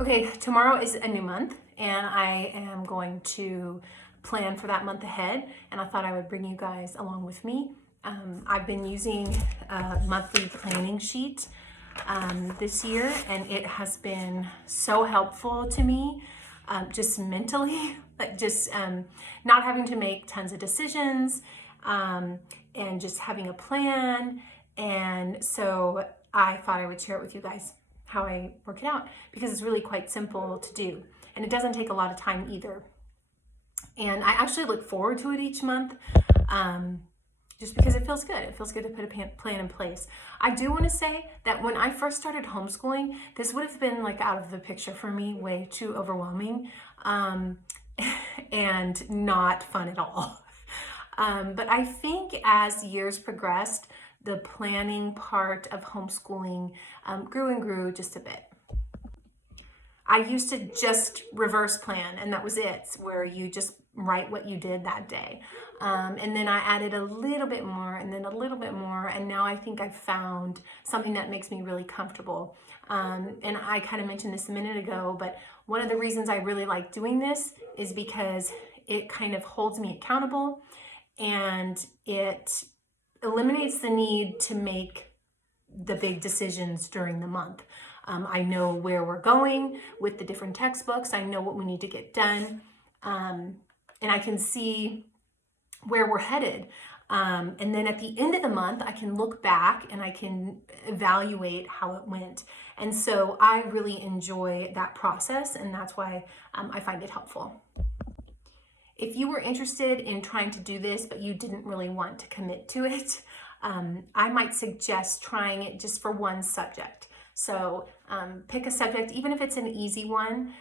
Okay, tomorrow is a new month and I am going to plan for that month ahead, and I thought I would bring you guys along with me. I've been using a monthly planning sheet this year, and it has been so helpful to me, just mentally, like just not having to make tons of decisions, and just having a plan. And so I thought I would share it with you guys how I work it out, because it's really quite simple to do and it doesn't take a lot of time either. And I actually look forward to it each month, just because it feels good. It feels good to put a plan in place. I do want to say that when I first started homeschooling, this would have been like out of the picture for me, way too overwhelming, and not fun at all. But I think as years progressed, the planning part of homeschooling grew and grew just a bit. I used to just reverse plan, and that was it, where you just write what you did that day. And then I added a little bit more and then a little bit more, and now I think I've found something that makes me really comfortable. And I kind of mentioned this a minute ago, but one of the reasons I really like doing this is because it kind of holds me accountable, and it eliminates the need to make the big decisions during the month. I know where we're going with the different textbooks. I know what we need to get done. And I can see where we're headed. And then at the end of the month, I can look back and I can evaluate how it went. And so I really enjoy that process, and that's why I find it helpful. If you were interested in trying to do this, but you didn't really want to commit to it, I might suggest trying it just for one subject. So pick a subject, even if it's an easy one,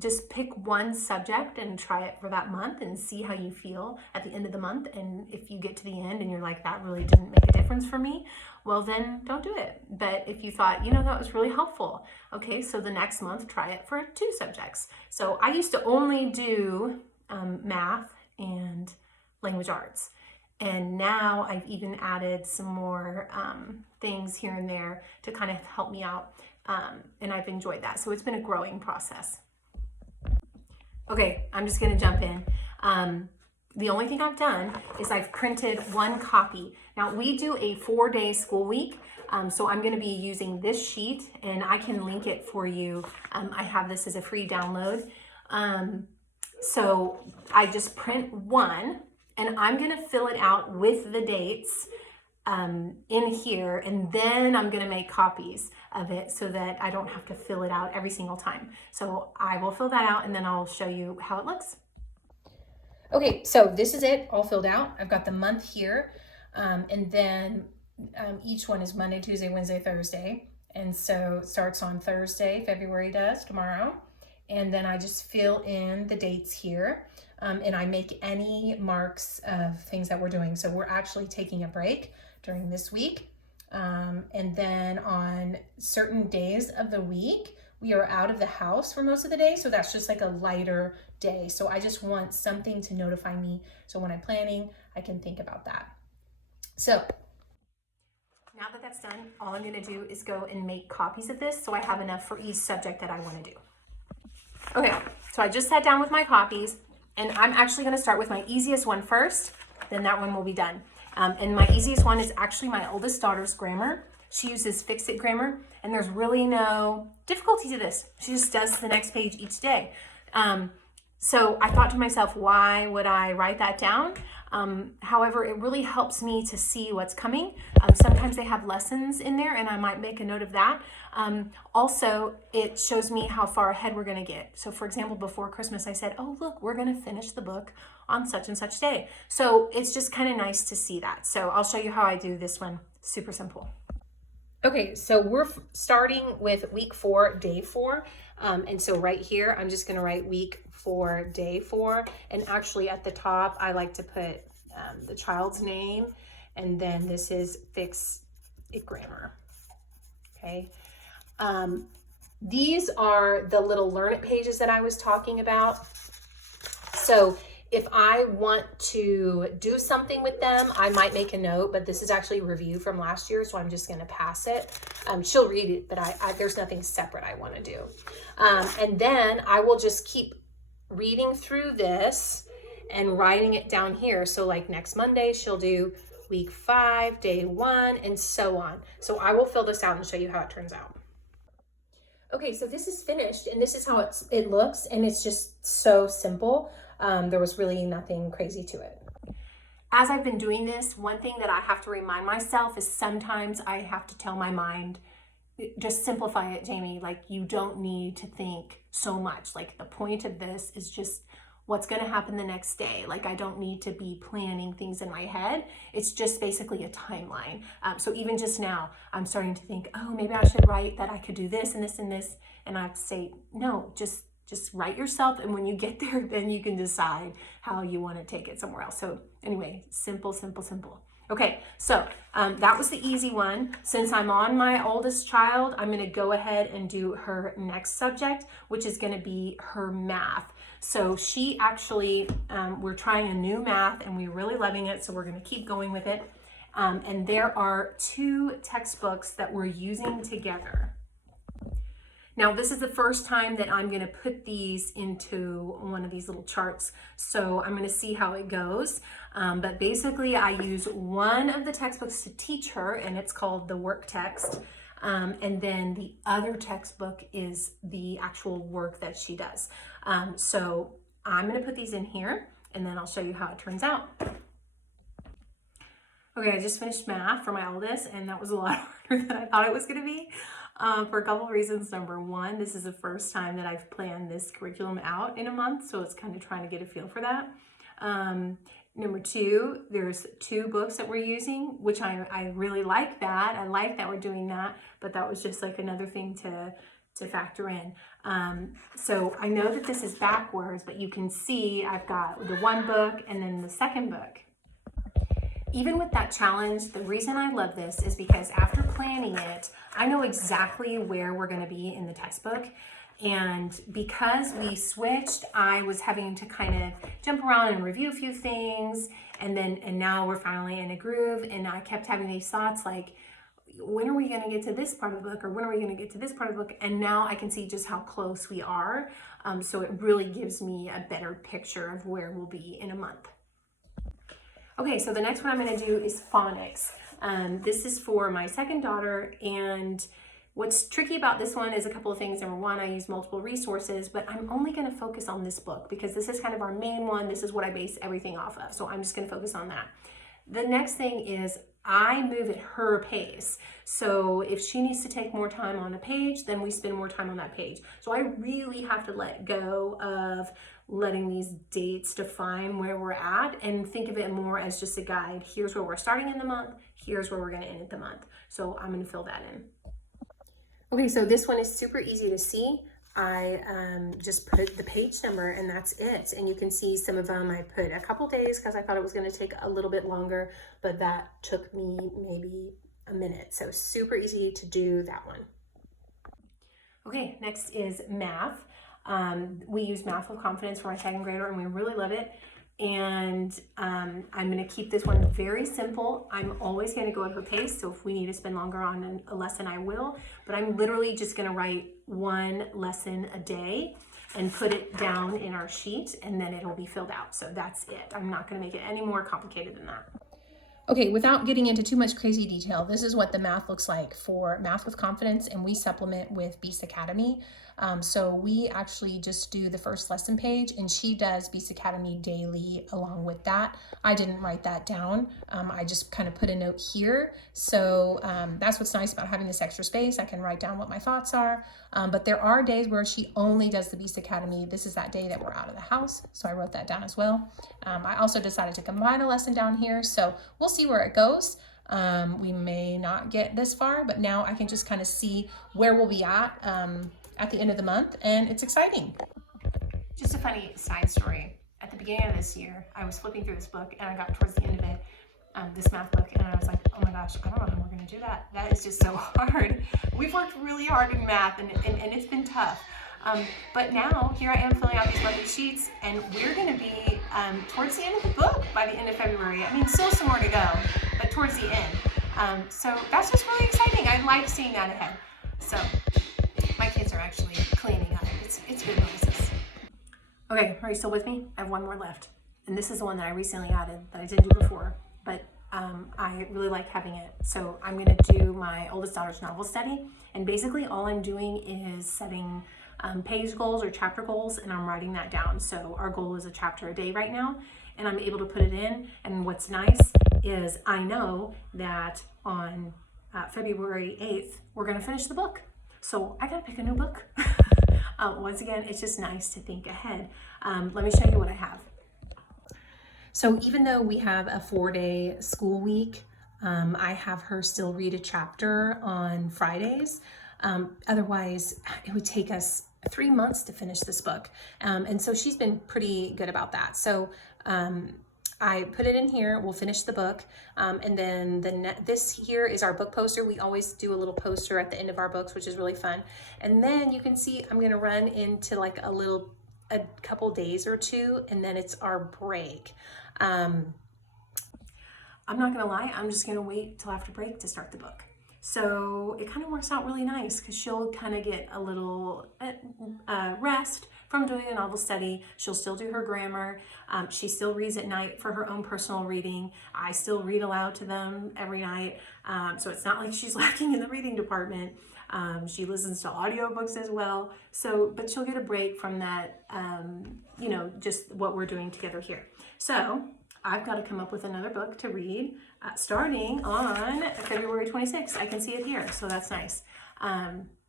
just pick one subject and try it for that month and see how you feel at the end of the month. And if you get to the end and you're like, that really didn't make a difference for me, well, then don't do it. But if you thought, that was really helpful, okay, so the next month, try it for 2 subjects. So I used to only do math and language arts. And now I've even added some more things here and there to kind of help me out. And I've enjoyed that. So it's been a growing process. Okay, I'm just gonna jump in. The only thing I've done is I've printed 1 copy. Now we do a 4-day school week. So I'm gonna be using this sheet, and I can link it for you. I have this as a free download. So I just print 1, and I'm gonna fill it out with the dates in here, and then I'm gonna make copies of it so that I don't have to fill it out every single time. So I will fill that out, and then I'll show you how it looks. Okay, so this is it all filled out. I've got the month here, and then each one is Monday, Tuesday, Wednesday, Thursday. And so it starts on Thursday, February does, tomorrow. And then I just fill in the dates here. And I make any marks of things that we're doing. So we're actually taking a break during this week. And then on certain days of the week, we are out of the house for most of the day. So that's just like a lighter day. So I just want something to notify me. So when I'm planning, I can think about that. So now that that's done, all I'm gonna do is go and make copies of this so I have enough for each subject that I wanna do. Okay, so I just sat down with my copies, and I'm actually gonna start with my easiest one first, then that one will be done. And my easiest one is actually my oldest daughter's grammar. She uses Fix-It grammar, and there's really no difficulty to this. She just does the next page each day. So I thought to myself, why would I write that down? However, it really helps me to see what's coming. Sometimes they have lessons in there, and I might make a note of that. Also, it shows me how far ahead we're gonna get. So for example, before Christmas, I said, oh, look, we're gonna finish the book on such and such day. So it's just kind of nice to see that. So I'll show you how I do this one. Super simple. Okay, so we're starting with week 4, day 4. And so right here, I'm just gonna write week 4, day 4. And actually at the top, I like to put the child's name. And then this is Fix-It grammar, okay? These are the little Learn It pages that I was talking about. So If I want to do something with them, I might make a note, but this is actually a review from last year, so I'm just going to pass it. She'll read it, but there's nothing separate I want to do. And then I will just keep reading through this and writing it down here. So like next Monday, she'll do week 5, day 1, and so on. So I will fill this out and show you how it turns out. Okay, so this is finished, and this is how it looks, and it's just so simple. There was really nothing crazy to it. As I've been doing this, one thing that I have to remind myself is sometimes I have to tell my mind, just simplify it, Jamie. Like, you don't need to think so much. Like, the point of this is just what's going to happen the next day. Like, I don't need to be planning things in my head. It's just basically a timeline. So even just now, I'm starting to think, oh, maybe I should write that I could do this and this and this. And I have to say, no, just write yourself. And when you get there, then you can decide how you want to take it somewhere else. So anyway, simple, simple, simple. Okay, so that was the easy one. Since I'm on my oldest child, I'm going to go ahead and do her next subject, which is going to be her math. So she actually, we're trying a new math and we're really loving it. So we're going to keep going with it. And there are 2 textbooks that we're using together. Now, this is the first time that I'm going to put these into one of these little charts. So I'm going to see how it goes. But basically, I use one of the textbooks to teach her, and it's called the work text. And then the other textbook is the actual work that she does. So I'm going to put these in here, and then I'll show you how it turns out. Okay, I just finished math for my oldest, and that was a lot harder than I thought it was going to be. For a couple of reasons. Number one, this is the first time that I've planned this curriculum out in a month, so it's kind of trying to get a feel for that. Number 2, there's 2 books that we're using, which I really like that. I like that we're doing that, but that was just like another thing to factor in. So I know that this is backwards, but you can see I've got the one book and then the second book. Even with that challenge, the reason I love this is because after planning it, I know exactly where we're going to be in the textbook. And because we switched, I was having to kind of jump around and review a few things. And now we're finally in a groove. And I kept having these thoughts like, when are we going to get to this part of the book? Or when are we going to get to this part of the book? And now I can see just how close we are. So it really gives me a better picture of where we'll be in a month. Okay, so the next one I'm going to do is phonics. This is for my second daughter, and what's tricky about this one is a couple of things. Number one, I use multiple resources, but I'm only going to focus on this book because this is kind of our main one. This is what I base everything off of, so I'm just going to focus on that. The next thing is I move at her pace. So if she needs to take more time on a page, then we spend more time on that page. So I really have to let go of letting these dates define where we're at and think of it more as just a guide. Here's where we're starting in the month. Here's where we're going to end the month. So I'm going to fill that in. Okay, so this one is super easy to see. I just put the page number and that's it. And you can see some of them I put a couple days because I thought it was going to take a little bit longer, but that took me maybe a minute. So super easy to do that one. Okay, next is math. We use Math with Confidence for my second grader and we really love it. And I'm going to keep this one very simple. I'm always going to go at her pace. So if we need to spend longer on a lesson, I will. But I'm literally just going to write one lesson a day and put it down in our sheet and then it'll be filled out. So that's it. I'm not going to make it any more complicated than that. Okay, without getting into too much crazy detail, this is what the math looks like for Math with Confidence, and we supplement with Beast Academy. So we actually just do the first lesson page, and she does Beast Academy daily along with that. I didn't write that down. I just kind of put a note here. So that's what's nice about having this extra space. I can write down what my thoughts are. But there are days where she only does the Beast Academy. This is that day that we're out of the house. So I wrote that down as well. I also decided to combine a lesson down here. So we'll see where it goes. We may not get this far, but now I can just kind of see where we'll be at the end of the month, and it's exciting. Just a funny side story. At the beginning of this year, I was flipping through this book, and I got towards the end of it, this math book, and I was like, oh my gosh, I don't know how we're going to do that. That is just so hard. We've worked really hard in math, and it's been tough. But now here I am filling out these monthly sheets, and we're going to be towards the end of the book by the end of February. I mean, still some more to go, but towards the end. So that's just really exciting. I like seeing that ahead. So my kids are actually cleaning up. It's good noises. Okay, are you still with me? I have one more left. And this is the one that I recently added that I didn't do before, but I really like having it. So I'm going to do my oldest daughter's novel study. And basically all I'm doing is setting page goals or chapter goals, and I'm writing that down. So our goal is a chapter a day right now, and I'm able to put it in. And what's nice is I know that on February 8th, we're going to finish the book. So I got to pick a new book. Once again, it's just nice to think ahead. Let me show you what I have. So even though we have a 4-day school week, I have her still read a chapter on Fridays. Otherwise, it would take us 3 months to finish this book. And so she's been pretty good about that. So I put it in here, we'll finish the book. And then this here is our book poster. We always do a little poster at the end of our books, which is really fun. And then you can see I'm gonna run into like a couple days or two, and then it's our break. I'm not gonna lie, I'm just gonna wait till after break to start the book. So it kind of works out really nice because she'll kind of get a little rest from doing a novel study. She'll still do her grammar. She still reads at night for her own personal reading. I still read aloud to them every night. So it's not like she's lacking in the reading department. She listens to audiobooks as well. So, but she'll get a break from that, you know, just what we're doing together here. So I've got to come up with another book to read starting on February 26th. I can see it here, so that's nice.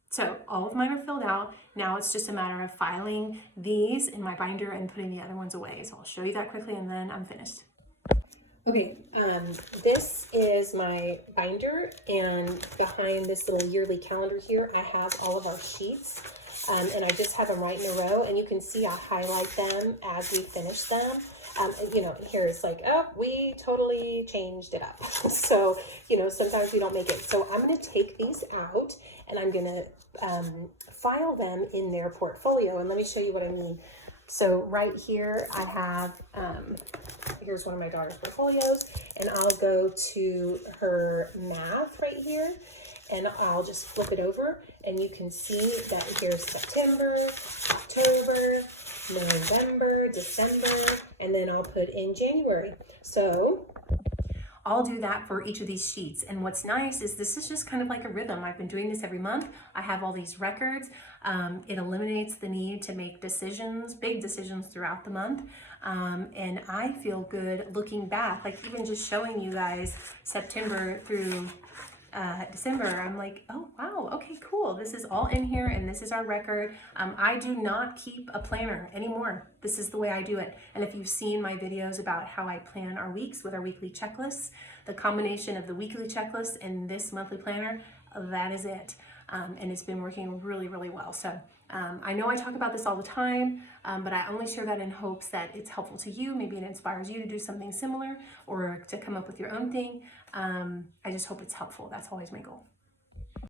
So all of mine are filled out. Now it's just a matter of filing these in my binder and putting the other ones away. So I'll show you that quickly and then I'm finished. Okay, this is my binder, and behind this little yearly calendar here, I have all of our sheets. And I just have them right in a row, and you can see I highlight them as we finish them. You know, here it's like, oh, we totally changed it up. So, you know, sometimes we don't make it. So I'm going to take these out, and I'm going to file them in their portfolio. And let me show you what I mean. So right here, I have, here's one of my daughter's portfolios, and I'll go to her math right here, and I'll just flip it over, and you can see that here's September, October, November, December, and then I'll put in January. So I'll do that for each of these sheets. And what's nice is this is just kind of like a rhythm. I've been doing this every month. I have all these records. It eliminates the need to make decisions, big decisions throughout the month. And I feel good looking back, like even just showing you guys September through December, I'm like, oh wow, okay, cool. This is all in here, and this is our record. I do not keep a planner anymore. This is the way I do it. And if you've seen my videos about how I plan our weeks with our weekly checklists, the combination of the weekly checklist and this monthly planner, that is it. And it's been working really, really well. So I know I talk about this all the time, but I only share that in hopes that it's helpful to you. Maybe it inspires you to do something similar or to come up with your own thing. I just hope it's helpful. That's always my goal.